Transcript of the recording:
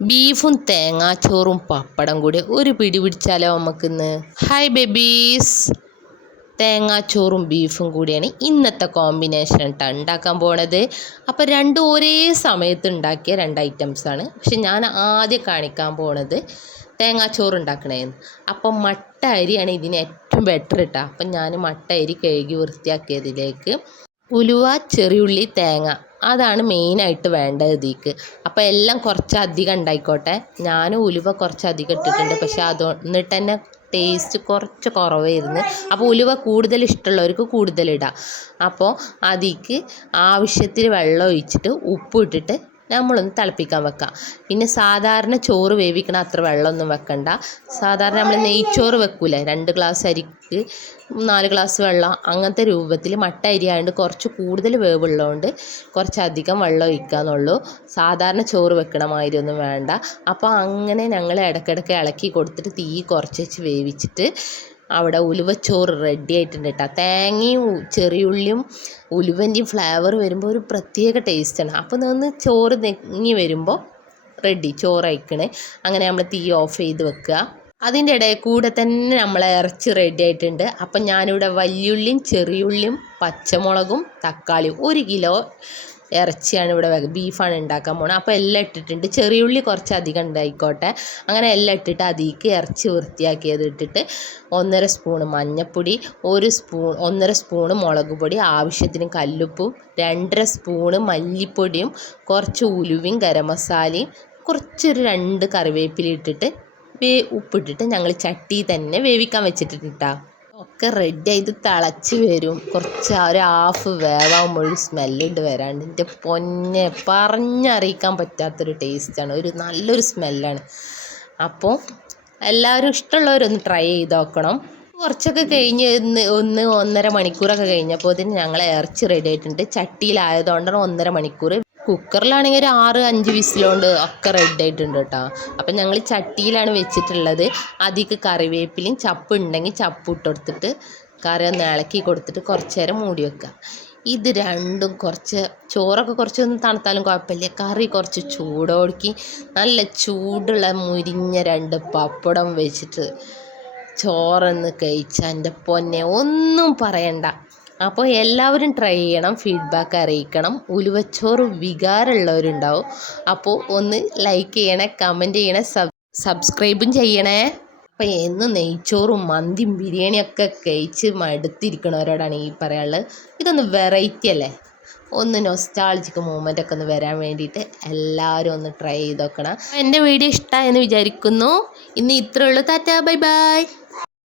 ബീഫും തേങ്ങാച്ചോറും പപ്പടം കൂടി ഒരു പിടി പിടിച്ചാലോ നമുക്കിന്ന്. ഹായ് ബേബീസ്, തേങ്ങാച്ചോറും ബീഫും കൂടിയാണ് ഇന്നത്തെ കോമ്പിനേഷൻ കേട്ടോ ഉണ്ടാക്കാൻ പോണത്. അപ്പോൾ രണ്ടും ഒരേ സമയത്ത് ഉണ്ടാക്കിയ രണ്ട് ഐറ്റംസാണ്. പക്ഷെ ഞാൻ ആദ്യം കാണിക്കാൻ പോണത് തേങ്ങാച്ചോറ് ഉണ്ടാക്കണേന്ന്. അപ്പം മട്ട അരിയാണ് ഇതിന് ഏറ്റവും ബെറ്റർ കേട്ടോ. അപ്പം ഞാൻ മട്ട അരി കഴുകി വൃത്തിയാക്കിയതിലേക്ക് ഉലുവ, ചെറിയുള്ളി, തേങ്ങ അതാണ് മെയിനായിട്ട് വേണ്ടത് ഇതിക്ക്. അപ്പോൾ എല്ലാം കുറച്ചധികം ഉണ്ടായിക്കോട്ടെ. ഞാൻ ഉലുവ കുറച്ചധികം ഇട്ടിട്ടുണ്ട്, പക്ഷെ അത് എന്നിട്ട് തന്നെ ടേസ്റ്റ് കുറച്ച് കുറവായിരുന്നു. അപ്പോൾ ഉലുവ കൂടുതൽ ഇഷ്ടമുള്ളവർക്ക് കൂടുതലിടാം. അപ്പോൾ അതിക്ക് ആവശ്യത്തിന് വെള്ളം ഒഴിച്ചിട്ട് ഉപ്പ് ഇട്ടിട്ട് നമ്മളൊന്ന് തിളപ്പിക്കാൻ വെക്കാം. പിന്നെ സാധാരണ ചോറ് വേവിക്കണ അത്ര വെള്ളമൊന്നും വെക്കണ്ട. സാധാരണ നമ്മൾ നെയ്ച്ചോറ് വെക്കൂലേ, 2 ഗ്ലാസ് അരിക്ക് 4 ഗ്ലാസ് വെള്ളം, അങ്ങനത്തെ രൂപത്തിൽ മട്ട അരി ആയതുകൊണ്ട് കുറച്ച് കൂടുതൽ വേവുള്ളതുകൊണ്ട് കുറച്ചധികം വെള്ളം ഒഴിക്കാന്നുള്ളൂ. സാധാരണ ചോറ് വെക്കണ മാതിരി ഒന്നും വേണ്ട. അപ്പോൾ അങ്ങനെ ഞങ്ങൾ ഇടയ്ക്കിടയ്ക്ക് ഇളക്കി കൊടുത്തിട്ട് തീ കുറച്ച് വെച്ച് വേവിച്ചിട്ട് അവിടെ ഉലുവച്ചോറ് റെഡി ആയിട്ടുണ്ട് കേട്ടോ. തേങ്ങയും ചെറിയുള്ളിയും ഉലുവൻ്റെയും ഫ്ലേവർ വരുമ്പോൾ ഒരു പ്രത്യേക ടേസ്റ്റാണ്. അപ്പോൾ നിന്ന് ചോറ് നെങ്ങി വരുമ്പോൾ റെഡി, ചോറ് അയക്കണേ. അങ്ങനെ നമ്മൾ തീ ഓഫ് ചെയ്ത് വെക്കുക. അതിൻ്റെ ഇടയിൽ കൂടെ തന്നെ നമ്മളെ ഇറച്ചി റെഡി ആയിട്ടുണ്ട്. അപ്പം ഞാനിവിടെ വലിയുള്ളിയും ചെറിയുള്ളിയും പച്ചമുളകും തക്കാളിയും 1 കിലോ ഇറച്ചിയാണ് ഇവിടെ ബീഫാണ് ഉണ്ടാക്കാൻ പോകുന്നത്. അപ്പോൾ എല്ലാം ഇട്ടിട്ടുണ്ട്. ചെറിയുള്ളി കുറച്ചധികം ഉണ്ടായിക്കോട്ടെ. അങ്ങനെ എല്ലാം ഇട്ടിട്ട് അതിലേക്ക് ഇറച്ചി വൃത്തിയാക്കിയത് ഇട്ടിട്ട് 1.5 സ്പൂണ് മഞ്ഞൾപ്പൊടി, 1.5 സ്പൂണ് മുളക് പൊടി, ആവശ്യത്തിന് കല്ലുപ്പും, 2.5 സ്പൂണ് മല്ലിപ്പൊടിയും, കുറച്ച് ഉലുവയും ഗരം മസാലയും, കുറച്ചൊരു 2 കറിവേപ്പില ഇട്ടിട്ട് ഉപ്പിട്ടിട്ട് ഞങ്ങൾ ചട്ടി തന്നെ വേവിക്കാൻ വെച്ചിട്ടിട്ടാ. ഒക്കെ റെഡി ആയിട്ട് തിളച്ച് വരും. കുറച്ച് ഒരു ഹാഫ് വേവാകുമ്പോൾ ഒരു സ്മെല്ലുണ്ട് വരാണ്ട്. എൻ്റെ പൊന്നെ, പറഞ്ഞറിയിക്കാൻ പറ്റാത്തൊരു ടേസ്റ്റാണ്, ഒരു നല്ലൊരു സ്മെല്ലാണ്. അപ്പോൾ എല്ലാവരും ഇഷ്ടമുള്ളവരൊന്ന് ട്രൈ ചെയ്ത് നോക്കണം. കുറച്ചൊക്കെ കഴിഞ്ഞ് 1.5 മണിക്കൂറൊക്കെ കഴിഞ്ഞപ്പോൾ ഇതിന് ഞങ്ങൾ ഇറച്ചി റെഡി ആയിട്ടുണ്ട്. ചട്ടിയിലായതുകൊണ്ടാണ് 1.5 മണിക്കൂർ. കുക്കറിലാണെങ്കിൽ ഒരു 6-5 വിസിലുകൊണ്ട് ഒക്കെ റെഡി ആയിട്ടുണ്ട് കേട്ടോ. അപ്പം ഞങ്ങൾ ചട്ടിയിലാണ് വെച്ചിട്ടുള്ളത്. അതിക്ക് കറിവേപ്പിലയും ചപ്പ് ഉണ്ടെങ്കിൽ ചപ്പ് ഇട്ട് കൊടുത്തിട്ട് കറി ഒന്ന് ഇളക്കി കൊടുത്തിട്ട് കുറച്ച് നേരം മൂടി വെക്കുക. ഇത് രണ്ടും കുറച്ച് ചോറൊക്കെ കുറച്ചൊന്ന് തണുത്താലും കുഴപ്പമില്ല. കറി കുറച്ച് ചൂടോടുക്കി നല്ല ചൂടുള്ള മുരിഞ്ഞ 2 പപ്പടം വെച്ചിട്ട് ചോറൊന്ന് കഴിച്ചാൽ എൻ്റെ പൊന്നെ ഒന്നും പറയണ്ട. അപ്പോൾ എല്ലാവരും ട്രൈ ചെയ്യണം, ഫീഡ്ബാക്ക് അറിയിക്കണം. ഉലുവച്ചോറ് വികാരമുള്ളവരുണ്ടാവും. അപ്പോൾ ഒന്ന് ലൈക്ക് ചെയ്യണേ, കമൻറ്റ് ചെയ്യണേ, സബ്സ്ക്രൈബും ചെയ്യണേ. അപ്പോൾ എന്നും നെയ്ച്ചോറും മന്തിയും ബിരിയാണിയൊക്കെ കഴിച്ച് മടുത്തിരിക്കണവരോടാണ് ഈ പറയാനുള്ളത്. ഇതൊന്ന് വെറൈറ്റി അല്ലേ, ഒന്ന് നൊസ്റ്റാൾജിക് മൂമെൻ്റ് ഒക്കെ ഒന്ന് വരാൻ വേണ്ടിയിട്ട് എല്ലാവരും ഒന്ന് ട്രൈ ചെയ്ത് നോക്കണം. എൻ്റെ വീഡിയോ ഇഷ്ടമായെന്ന് വിചാരിക്കുന്നു. ഇന്ന് ഇത്രയേ ഉള്ളൂ. Tata, bye bye.